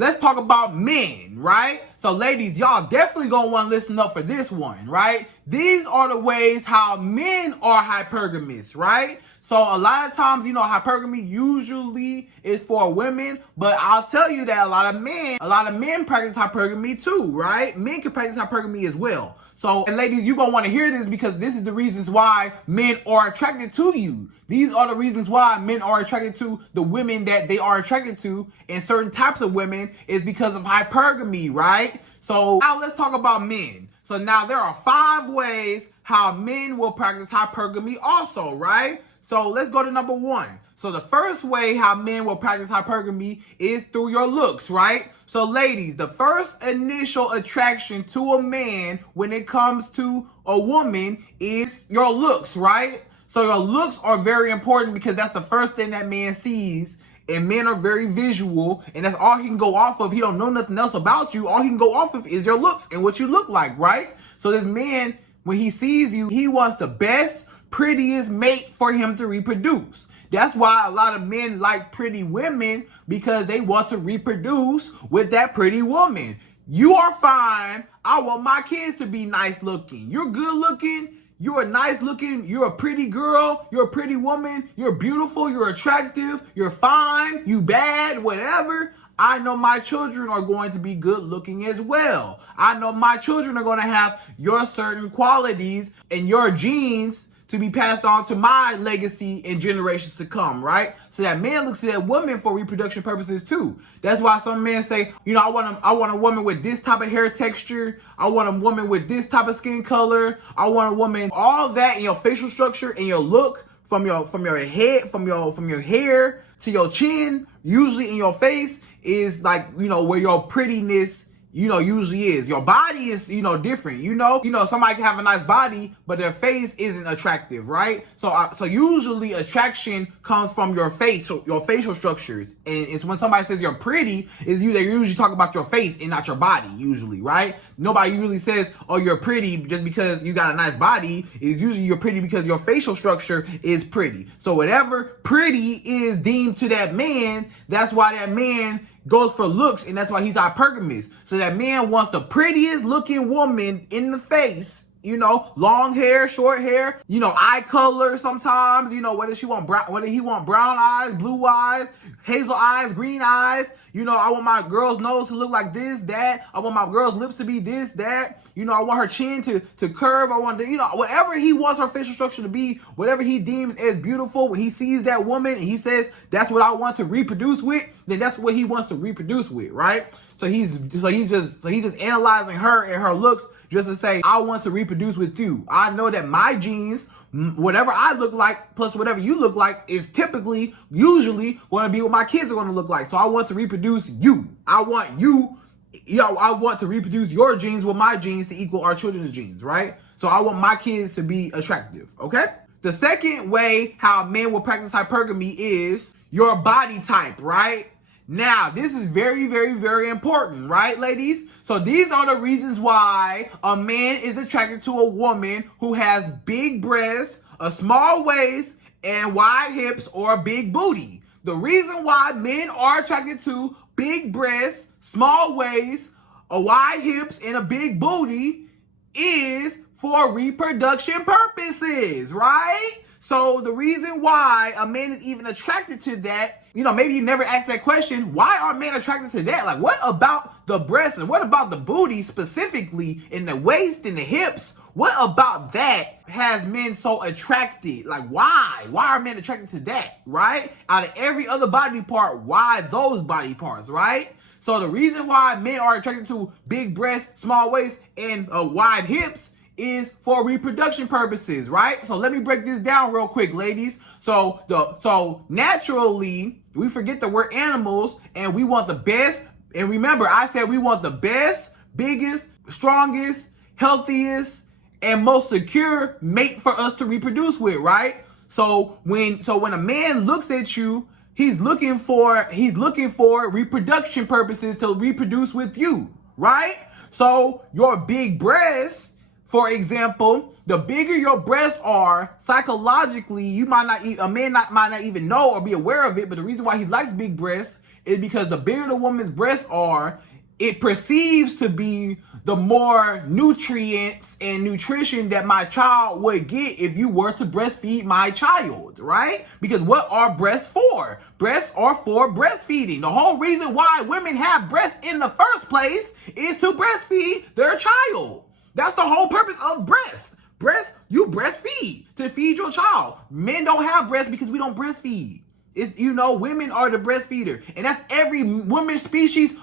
let's talk about men, right? So ladies, y'all definitely gonna want to listen up for this one, right? These are the ways how men are hypergamous, right? So a lot of times, hypergamy usually is for women, but I'll tell you that a lot of men practice hypergamy too, right? Men can practice hypergamy as well. So, and ladies, you're going to want to hear this because this is the reasons why men are attracted to you. These are the reasons why men are attracted to the women that they are attracted to, and certain types of women is because of hypergamy, right? So now let's talk about men. So now there are 5 ways how men will practice hypergamy also, right? So let's go to number 1. So the first way how men will practice hypergamy is through your looks, right? So ladies, the first initial attraction to a man when it comes to a woman is your looks, right? So your looks are very important because that's the first thing that man sees. And men are very visual, and that's all he can go off of. He don't know nothing else about you. All he can go off of is your looks and what you look like, right? So this man, when he sees you, he wants the best, prettiest mate for him to reproduce. That's why a lot of men like pretty women, because they want to reproduce with that pretty woman. You are fine. I want my kids to be nice looking. You're good looking. You're nice looking. You're a pretty girl. You're a pretty woman. You're beautiful. You're attractive. You're fine. You bad, whatever. I know my children are going to be good looking as well. I know my children are going to have your certain qualities and your genes to be passed on to my legacy in generations to come, right? So that man looks at that woman for reproduction purposes too. That's why some men say, I want a woman with this type of hair texture. I want a woman with this type of skin color. I want a woman, all that in your facial structure and your look, from your head, from your hair to your chin, usually in your face, is like, where your prettiness usually is. Your body is, different. Somebody can have a nice body, but their face isn't attractive, right? So usually attraction comes from your face, so your facial structures. And it's when somebody says you're pretty, they usually talk about your face and not your body, usually, right? Nobody usually says, oh, you're pretty just because you got a nice body. It's usually you're pretty because your facial structure is pretty. So whatever pretty is deemed to that man, that's why that man goes for looks, and that's why he's hypergamous. So that man wants the prettiest looking woman in the face, long hair, short hair, eye color sometimes, whether he want brown eyes, blue eyes, hazel eyes, green eyes. I want my girl's nose to look like this, that. I want my girl's lips to be this, that. I want her chin to curve. I want whatever he wants her facial structure to be, whatever he deems as beautiful. When he sees that woman and he says, that's what I want to reproduce with, then that's what he wants to reproduce with, right? So he's just analyzing her and her looks just to say, I want to reproduce with you. I know that my genes, whatever I look like plus whatever you look like, is usually going to be what my kids are going to look like. So I want to reproduce you. I want to reproduce your genes with my genes to equal our children's genes, right? So I want my kids to be attractive, okay? The second way how men will practice hypergamy is your body type, right? Now, this is very, very, very important, right, ladies? So these are the reasons why a man is attracted to a woman who has big breasts, a small waist, and wide hips or a big booty. The reason why men are attracted to big breasts, small waist, a wide hips, and a big booty is for reproduction purposes, right? So the reason why a man is even attracted to that, maybe you never asked that question, why are men attracted to that? Like, what about the breasts and what about the booty specifically, and the waist and the hips? What about that has men so attracted? Like, why? Why are men attracted to that, right? Out of every other body part, why those body parts, right? So the reason why men are attracted to big breasts, small waist, and wide hips is for reproduction purposes, right? So let me break this down real quick, ladies. So naturally, we forget that we're animals and we want the best. And remember, I said we want the best, biggest, strongest, healthiest, and most secure mate for us to reproduce with, right? So when a man looks at you, he's looking for reproduction purposes to reproduce with you, right? So your big breasts, for example, the bigger your breasts are, psychologically, a man might not even know or be aware of it, but the reason why he likes big breasts is because the bigger the woman's breasts are, it perceives to be the more nutrients and nutrition that my child would get if you were to breastfeed my child, right? Because what are breasts for? Breasts are for breastfeeding. The whole reason why women have breasts in the first place is to breastfeed their child. That's the whole purpose of breasts. You breastfeed to feed your child. Men don't have breasts because we don't breastfeed. It's, women are the breastfeeder. And that's every woman species,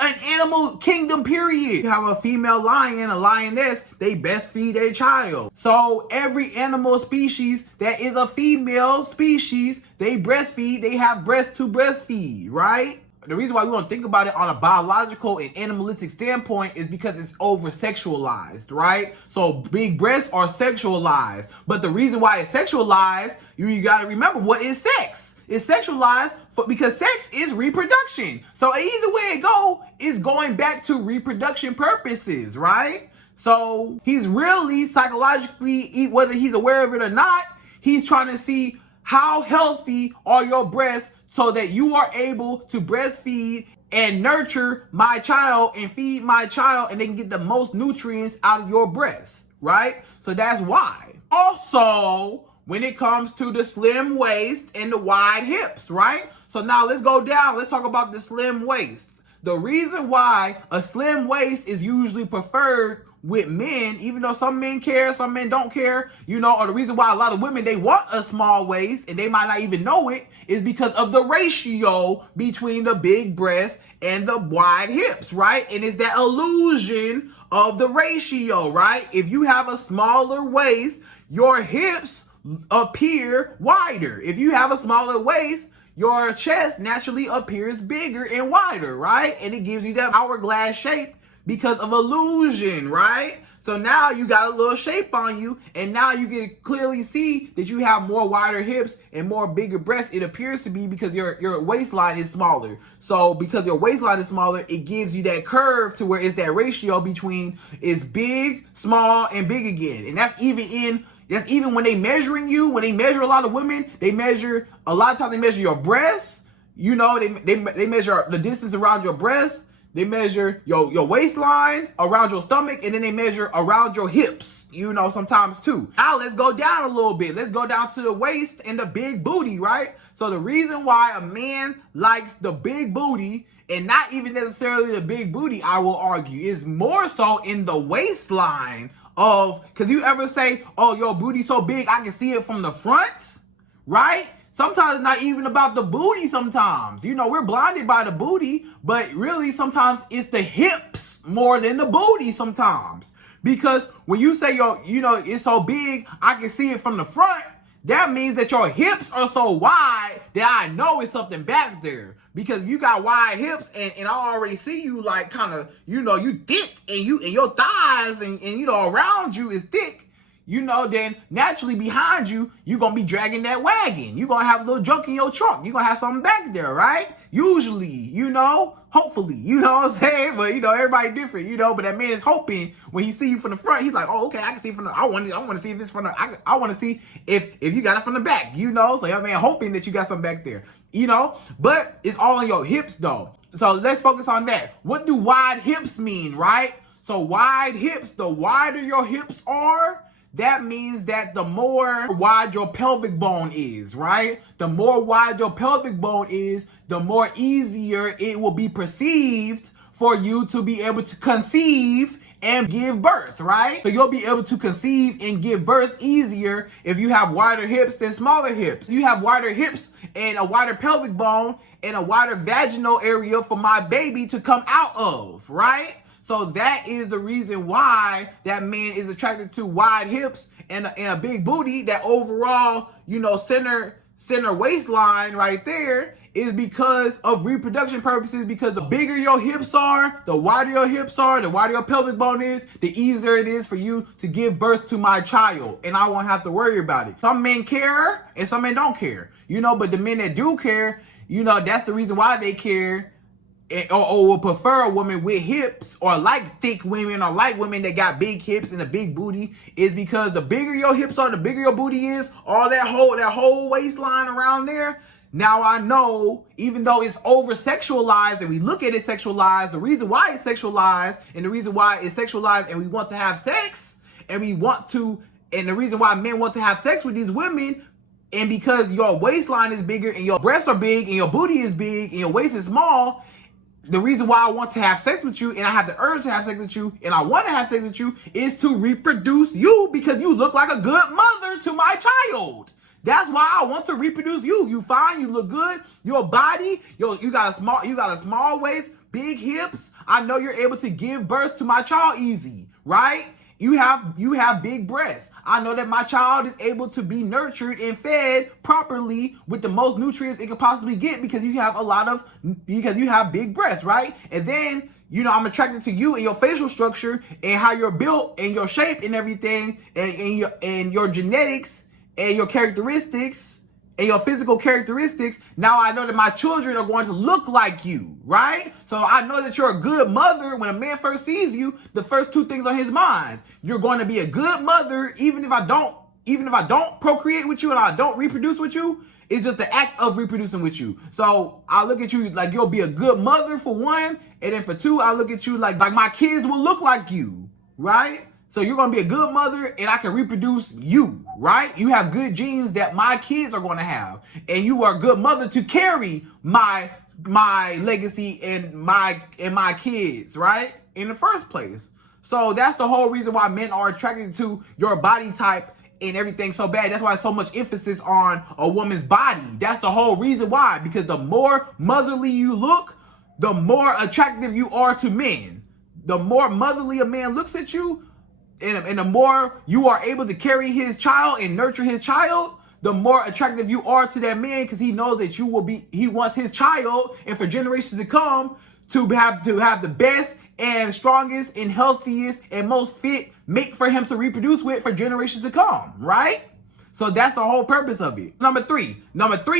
an animal kingdom, period. You have a female lion, a lioness, they breastfeed their child. So every animal species that is a female species, they breastfeed, they have breasts to breastfeed, right? The reason why we want to think about it on a biological and animalistic standpoint is because it's over-sexualized, right? So big breasts are sexualized. But the reason why it's sexualized, you got to remember, what is sex? It's sexualized because sex is reproduction. So either way it go, it's going back to reproduction purposes, right? So he's really psychologically, whether he's aware of it or not, he's trying to see how healthy are your breasts so that you are able to breastfeed and nurture my child and feed my child, and they can get the most nutrients out of your breasts, right? So that's why. Also, when it comes to the slim waist and the wide hips, right? So now let's go down. Let's talk about the slim waist. The reason why a slim waist is usually preferred with men, even though some men care, some men don't care, or the reason why a lot of women, they want a small waist and they might not even know it, is because of the ratio between the big breasts and the wide hips, right? And it's that illusion of the ratio, right? If you have a smaller waist, your hips appear wider. If you have a smaller waist, your chest naturally appears bigger and wider, right? And it gives you that hourglass shape because of illusion, right? So now you got a little shape on you, and now you can clearly see that you have more wider hips and more bigger breasts. It appears to be because your waistline is smaller. So because your waistline is smaller, it gives you that curve to where it's that ratio between is big, small, and big again. And that's even when they measuring you, when they measure a lot of women, a lot of times they measure your breasts, they measure the distance around your breasts, they measure your waistline around your stomach, and then they measure around your hips, sometimes too. Now let's go down a little bit. Let's go down to the waist and the big booty, right? So the reason why a man likes the big booty, and not even necessarily the big booty, I will argue, is more so in the waistline because you ever say, oh, your booty's so big, I can see it from the front, right? Sometimes it's not even about the booty sometimes. We're blinded by the booty, but really sometimes it's the hips more than the booty sometimes. Because when you say, it's so big, I can see it from the front, that means that your hips are so wide that I know it's something back there. Because you got wide hips and I already see you like kind of, you thick and your thighs and around you is thick, then naturally behind you, you're going to be dragging that wagon. You're going to have a little junk in your trunk. You're going to have something back there, right? Usually, hopefully, what I'm saying? But, everybody different, but that man is hoping when he see you from the front, he's like, oh, okay, I can see it from the, I want to see if it's from the, I want to see if you got it from the back, so that man hoping that you got something back there, but it's all on your hips though. So let's focus on that. What do wide hips mean, right? So wide hips, the wider your hips are, that means that the more wide your pelvic bone is, right? The more wide your pelvic bone is, the more easier it will be perceived for you to be able to conceive and give birth, right? So you'll be able to conceive and give birth easier if you have wider hips than smaller hips. You have wider hips and a wider pelvic bone and a wider vaginal area for my baby to come out of, right? So that is the reason why that man is attracted to wide hips and a big booty. That overall, center waistline right there is because of reproduction purposes. Because the bigger your hips are, the wider your hips are, the wider your pelvic bone is, the easier it is for you to give birth to my child. And I won't have to worry about it. Some men care and some men don't care, but the men that do care, that's the reason why they care. Or will prefer a woman with hips, or like thick women, or like women that got big hips and a big booty, is because the bigger your hips are, the bigger your booty is, all that whole waistline around there, Now I know, even though it's over sexualized and we look at it sexualized, the reason why it's sexualized and the reason why it's sexualized and we want to have sex and the reason why men want to have sex with these women, and because your waistline is bigger and your breasts are big and your booty is big and your waist is small, the reason why I want to have sex with you and I have the urge to have sex with you and I want to have sex with you is to reproduce you, because you look like a good mother to my child. That's why I want to reproduce you. You fine, you look good, your body, you got a small waist, big hips. I know you're able to give birth to my child easy, right? You have big breasts. I know that my child is able to be nurtured and fed properly with the most nutrients it could possibly get, because you have big breasts, right? And then, I'm attracted to you and your facial structure and how you're built and your shape and everything and your genetics and your characteristics and your physical characteristics. Now I know that my children are going to look like you, right? So I know that you're a good mother. When a man first sees you, the first two things on his mind: you're going to be a good mother, even if I don't procreate with you and I don't reproduce with you. It's just the act of reproducing with you. So I look at you like you'll be a good mother, for one, and then for two, I look at you like my kids will look like you, right? So you're going to be a good mother and I can reproduce you, right? You have good genes that my kids are going to have. And you are a good mother to carry my legacy and my kids, right? In the first place. So that's the whole reason why men are attracted to your body type and everything so bad. That's why so much emphasis on a woman's body. That's the whole reason why. Because the more motherly you look, the more attractive you are to men. The more motherly a man looks at you, and the more you are able to carry his child and nurture his child, the more attractive you are to that man, because he knows that he wants his child, and for generations to come, to have the best and strongest and healthiest and most fit mate for him to reproduce with for generations to come, right? So that's the whole purpose of it. Number three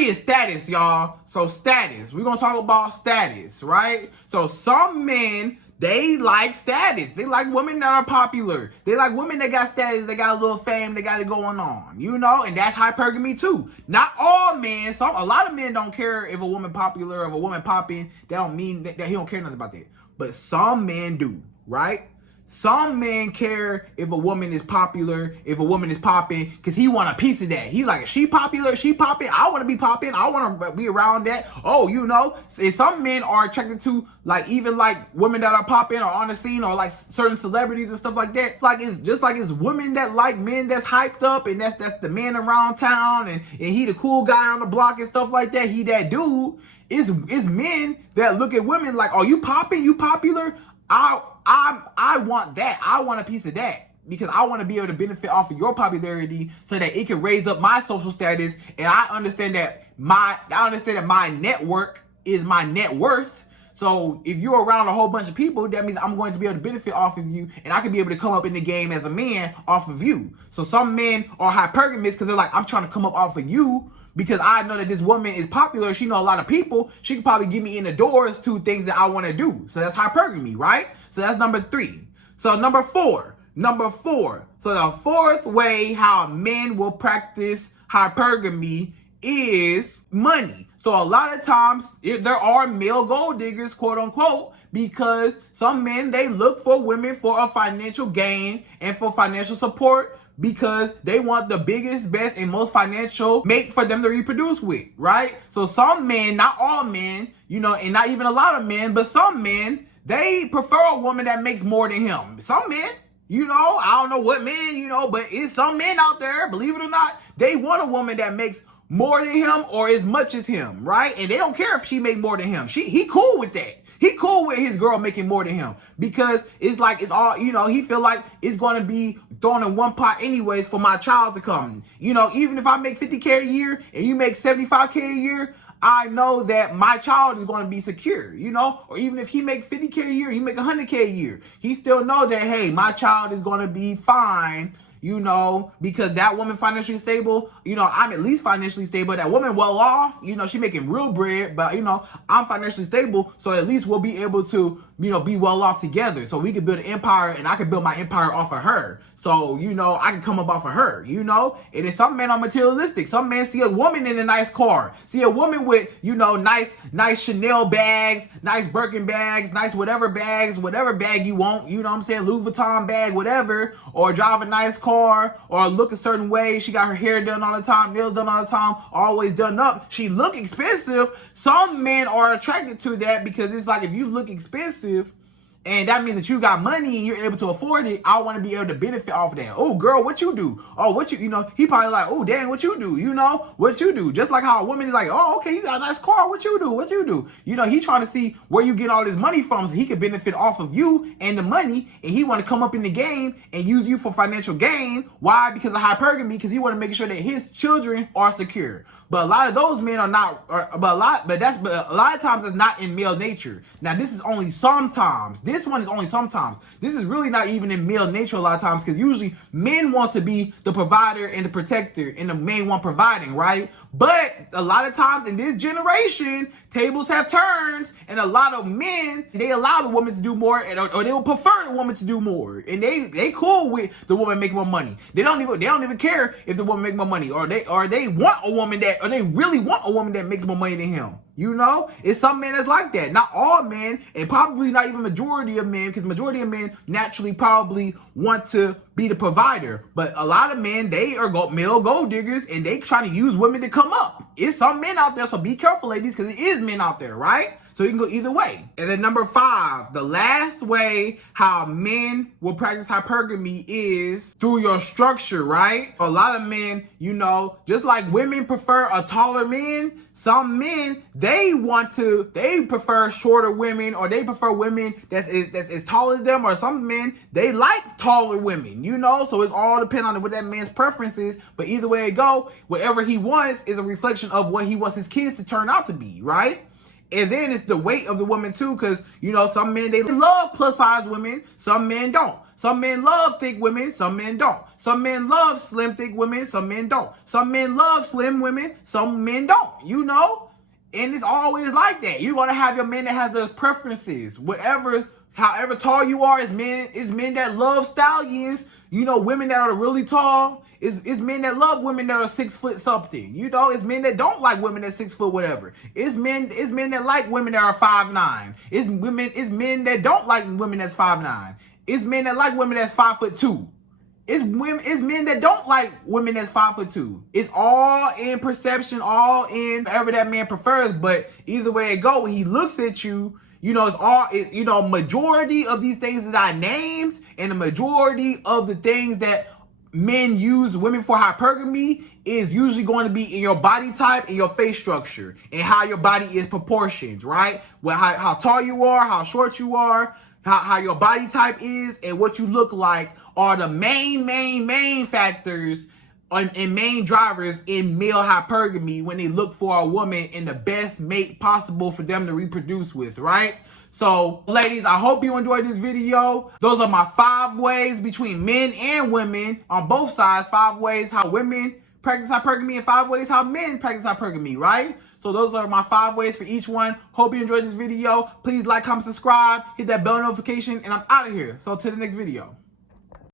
is status, y'all. So status, we're gonna talk about status, right? So some men, they like status. They like women that are popular. They like women that got status, they got a little fame, they got it going on, and that's hypergamy too. Not all men. A lot of men don't care if a woman popular or if a woman popping. That don't mean that he don't care nothing about that. But some men do, right? Some men care if a woman is popular, if a woman is popping, because he want a piece of that. He like, if she popular, she popping, I want to be popping, I want to be around that. Oh, and some men are attracted to even women that are popping or on the scene, or like certain celebrities and stuff like that. Like it's women that like men that's hyped up, and that's the man around town, and he the cool guy on the block and stuff like that. He that dude. Is men that look at women like, oh, you popping, you popular, I want that. I want a piece of that, because I want to be able to benefit off of your popularity so that it can raise up my social status. And I understand that my network is my net worth. So if you're around a whole bunch of people, that means I'm going to be able to benefit off of you, and I can be able to come up in the game as a man off of you. So some men are hypergamous because they're like, I'm trying to come up off of you, because I know that this woman is popular. She know a lot of people. She can probably get me in the doors to things that I want to do. So that's hypergamy, right? So that's number three. So number four. So the fourth way how men will practice hypergamy is money. So a lot of times there are male gold diggers, quote unquote, because some men, they look for women for a financial gain and for financial support, because they want the biggest, best, and most financial mate for them to reproduce with, right? So some men, not all men, and not even a lot of men, but some men, they prefer a woman that makes more than him. Some men, I don't know what men, but it's some men out there, believe it or not, they want a woman that makes more than him or as much as him, right? And they don't care if she make more than him. He cool with that. He cool with his girl making more than him, because it's all, he feel like it's going to be thrown in one pot anyways for my child to come. Even if I make $50K a year and you make $75K a year, I know that my child is going to be secure, or even if he make $50K a year, he make $100K a year, he still know that, hey, my child is going to be fine, because that woman financially stable, I'm at least financially stable. That woman well off, she making real bread, but I'm financially stable. So at least we'll be able to, be well off together. So we could build an empire, and I could build my empire off of her. So, I can come up off of her, And then some men are materialistic. Some men see a woman in a nice car, see a woman with, nice Chanel bags, nice Birkin bags, nice whatever bag you want, Louis Vuitton bag, whatever, or drive a nice car, or look a certain way. She got her hair done all the time, nails done all the time, always done up. She look expensive. Some men are attracted to that because it's like, if you look expensive, and that means that you got money and you're able to afford it, I want to be able to benefit off of that. Oh, girl, what you do? Oh, he probably like, oh, dang, what you do? What you do? Just like how a woman is like, oh, okay, you got a nice car. What you do? What you do? He trying to see where you get all this money from so he can benefit off of you and the money. And he want to come up in the game and use you for financial gain. Why? Because of hypergamy, because he want to make sure that his children are secure. But a lot of those men are not, but a lot of times it's not in male nature. Now, this is only sometimes. This one is only sometimes. This is really not even in male nature a lot of times, because usually men want to be the provider and the protector and the main one providing, right? But a lot of times in this generation, tables have turned, and a lot of men, they allow the woman to do more, or they will prefer the woman to do more, and they cool with the woman making more money. They don't even care if the woman make more money, or they want a woman or they really want a woman that makes more money than him. It's some men that's like that. Not all men, and probably not even majority of men, because majority of men naturally probably want to be the provider. But a lot of men, they are male gold diggers, and they trying to use women to come up. It's some men out there, so be careful, ladies, because it is men out there, right? So you can go either way. And then number 5, the last way how men will practice hypergamy is through your structure, right? A lot of men, just like women prefer a taller man, some men, they prefer shorter women, or they prefer women that's as tall as them, or some men, they like taller women, So it's all depending on what that man's preference is. But either way it go, whatever he wants is a reflection of what he wants his kids to turn out to be, right? And then it's the weight of the woman too, because, some men, they love plus size women, some men don't. Some men love thick women, some men don't. Some men love slim, thick women, some men don't. Some men love slim women, some men don't, And it's always like that. You're going to have your men that has those preferences. However tall you are, it's men that love stallions, women that are really tall. It's men that love women that are 6 foot something. It's men that don't like women that 6 foot whatever. It's men that like women that are 5'9". It's men that don't like women that's 5'9". It's men that like women that's 5'2". It's men that don't like women that's 5'2". It's all in perception, all in whatever that man prefers. But either way it go, when he looks at you, majority of these things that I named, and the majority of the things that men use women for hypergamy is usually going to be in your body type and your face structure, and how your body is proportioned, right? Well, how tall you are, how short you are, how your body type is, and what you look like are the main factors and main drivers in male hypergamy when they look for a woman in the best mate possible for them to reproduce with, right? So, ladies, I hope you enjoyed this video. Those are my 5 ways between men and women on both sides. 5 ways how women practice hypergamy and 5 ways how men practice hypergamy, right? So those are my 5 ways for each one. Hope you enjoyed this video. Please like, comment, subscribe, hit that bell notification, and I'm out of here. So till the next video.